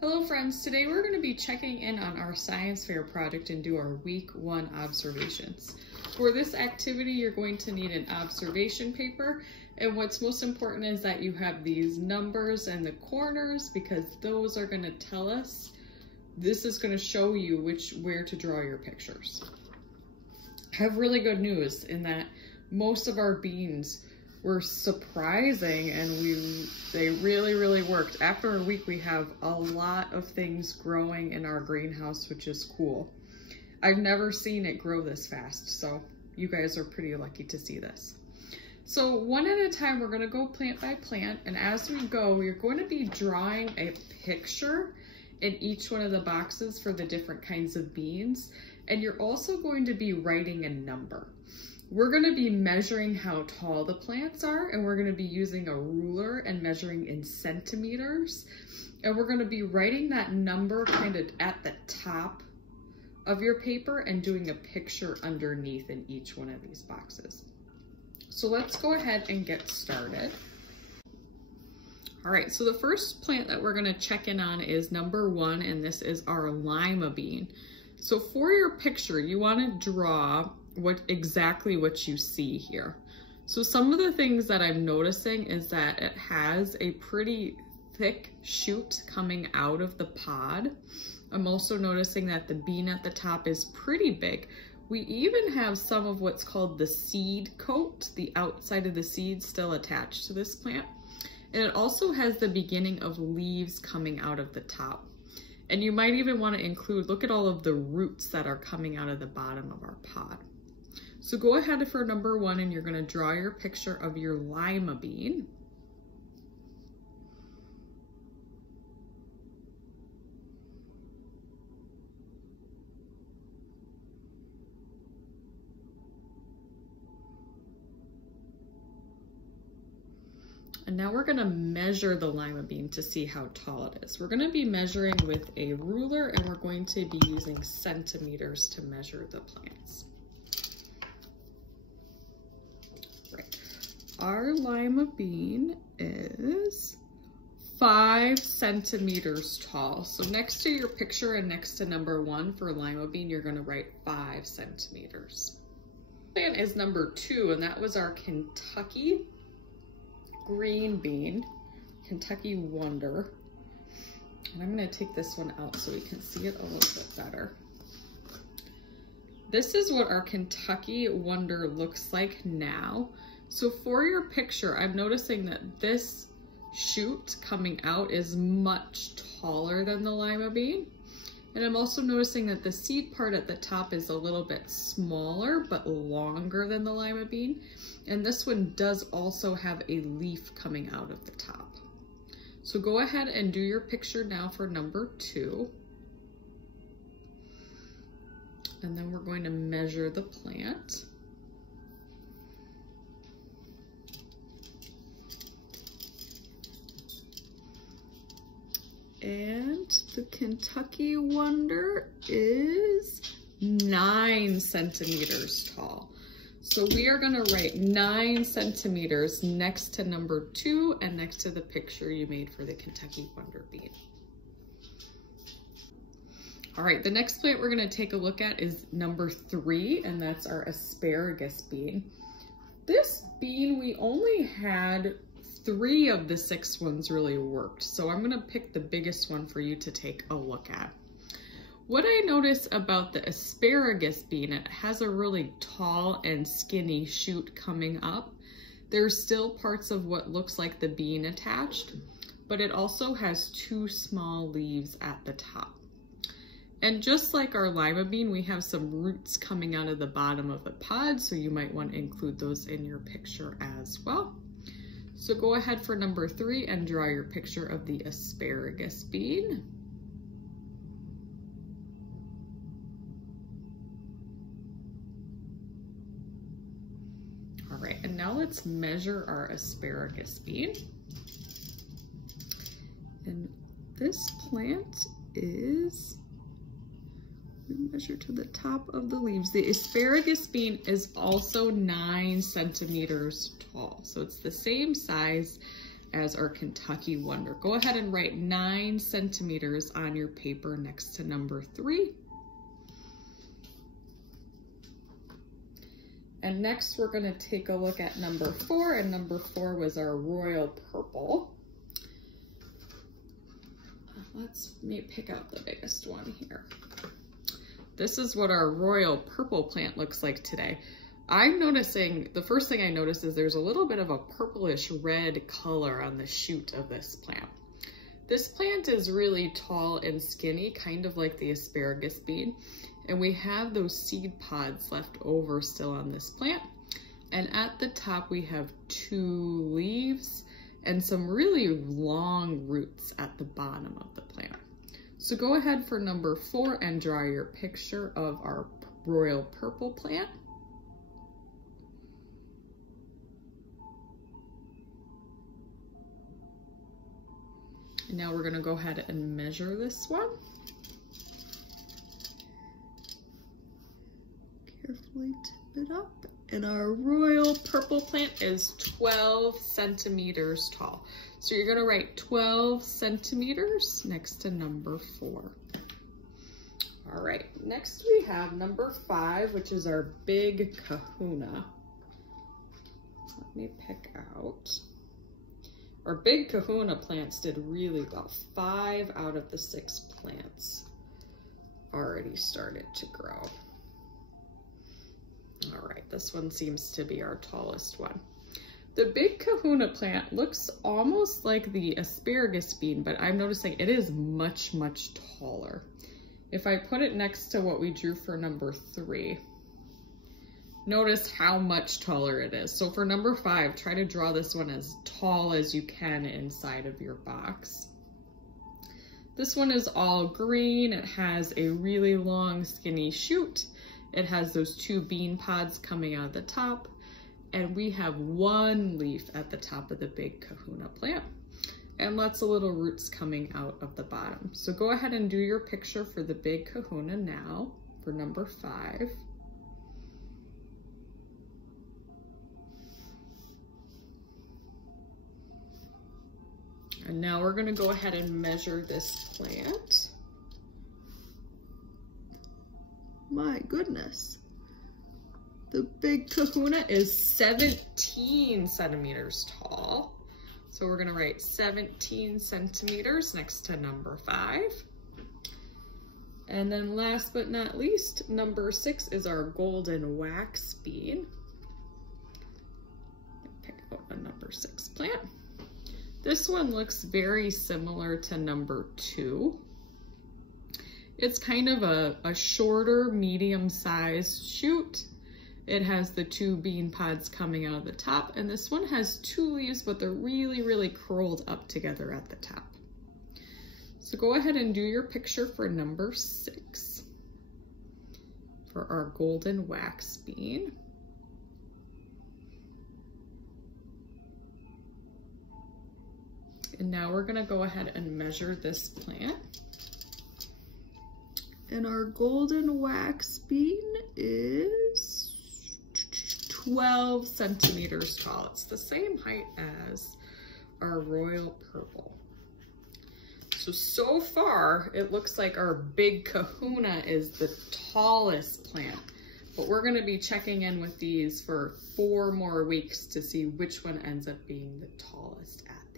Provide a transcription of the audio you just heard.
Hello friends, today we're going to be checking in on our science fair project and do our week 1 observations. For this activity, you're going to need an observation paper, and what's most important is that you have these numbers in the corners because those are going to tell us, this is going to show you where to draw your pictures. I have really good news in that most of our beans were surprising and they really worked. After a week, we have a lot of things growing in our greenhouse, which is cool. I've never seen it grow this fast, so you guys are pretty lucky to see this. So one at a time, we're gonna go plant by plant, and as we go, we're going to be drawing a picture in each one of the boxes for the different kinds of beans, and you're also going to be writing a number. We're going to be measuring how tall the plants are, and we're going to be using a ruler and measuring in centimeters. And we're going to be writing that number kind of at the top of your paper and doing a picture underneath in each one of these boxes. So let's go ahead and get started. All right, so the first plant that we're going to check in on is number 1, and this is our lima bean. So for your picture, you want to draw exactly what you see here. So some of the things that I'm noticing is that it has a pretty thick shoot coming out of the pod. I'm also noticing that the bean at the top is pretty big. We even have some of what's called the seed coat, the outside of the seed still attached to this plant. And it also has the beginning of leaves coming out of the top. And you might even want to include, look at all of the roots that are coming out of the bottom of our pod. So go ahead for number 1 and you're going to draw your picture of your lima bean. And now we're going to measure the lima bean to see how tall it is. We're going to be measuring with a ruler, and we're going to be using centimeters to measure the plants. Our lima bean is 5 centimeters tall. So next to your picture and next to number 1 for lima bean, you're going to write 5 centimeters. Plant is number 2, and that was our Kentucky green bean, Kentucky Wonder. And I'm going to take this one out so we can see it a little bit better. This is what our Kentucky Wonder looks like now. So for your picture, I'm noticing that this shoot coming out is much taller than the lima bean. And I'm also noticing that the seed part at the top is a little bit smaller, but longer than the lima bean. And this one does also have a leaf coming out of the top. So go ahead and do your picture now for number 2. And then we're going to measure the plant. And the Kentucky Wonder is 9 centimeters tall. So we are going to write 9 centimeters next to number 2 and next to the picture you made for the Kentucky Wonder bean. All right, the next plant we're going to take a look at is number 3, and that's our asparagus bean. This bean, we only had 3 of the 6 ones really worked. So I'm going to pick the biggest one for you to take a look at. What I notice about the asparagus bean, it has a really tall and skinny shoot coming up. There's still parts of what looks like the bean attached, but it also has 2 small leaves at the top. And just like our lima bean, we have some roots coming out of the bottom of the pod, so you might want to include those in your picture as well. So go ahead for number 3 and draw your picture of the asparagus bean. All right, and now let's measure our asparagus bean. And this plant is, measure to the top of the leaves. The asparagus bean is also 9 centimeters tall. So it's the same size as our Kentucky Wonder. Go ahead and write 9 centimeters on your paper next to number 3. And next we're going to take a look at number 4, and number 4 was our Royal Purple. Let's pick out the biggest one here. This is what our Royal Purple plant looks like today. I'm noticing, the first thing I notice is there's a little bit of a purplish red color on the shoot of this plant. This plant is really tall and skinny, kind of like the asparagus bean, and we have those seed pods left over still on this plant. And at the top we have 2 leaves and some really long roots at the bottom of the plant. So go ahead for number 4 and draw your picture of our Royal Purple plant. And now we're going to go ahead and measure this one. Carefully tip it up. And our Royal Purple plant is 12 centimeters tall. So you're going to write 12 centimeters next to number 4. All right, next we have number 5, which is our Big Kahuna. Let me pick out. Our Big Kahuna plants did really well. 5 out of the 6 plants already started to grow. All right, this one seems to be our tallest one. The Big Kahuna plant looks almost like the asparagus bean, but I'm noticing it is much, much taller. If I put it next to what we drew for number 3, notice how much taller it is. So for number 5, try to draw this one as tall as you can inside of your box. This one is all green. It has a really long skinny shoot. It has those 2 bean pods coming out of the top, and we have 1 leaf at the top of the Big Kahuna plant and lots of little roots coming out of the bottom. So go ahead and do your picture for the Big Kahuna now for number 5. And now we're going to go ahead and measure this plant. My goodness. The Big Kahuna is 17 centimeters tall. So we're going to write 17 centimeters next to number 5. And then last but not least, number 6 is our Golden Wax Bean. Pick out a number 6 plant. This one looks very similar to number 2. It's kind of a shorter, medium-sized shoot. It has the 2 bean pods coming out of the top, and this one has 2 leaves, but they're really, really curled up together at the top. So go ahead and do your picture for number 6 for our Golden Wax Bean. And now we're gonna go ahead and measure this plant. And our Golden Wax Bean is 12 centimeters tall. It's the same height as our Royal Purple. So far, it looks like our Big Kahuna is the tallest plant, but we're gonna be checking in with these for 4 more weeks to see which one ends up being the tallest at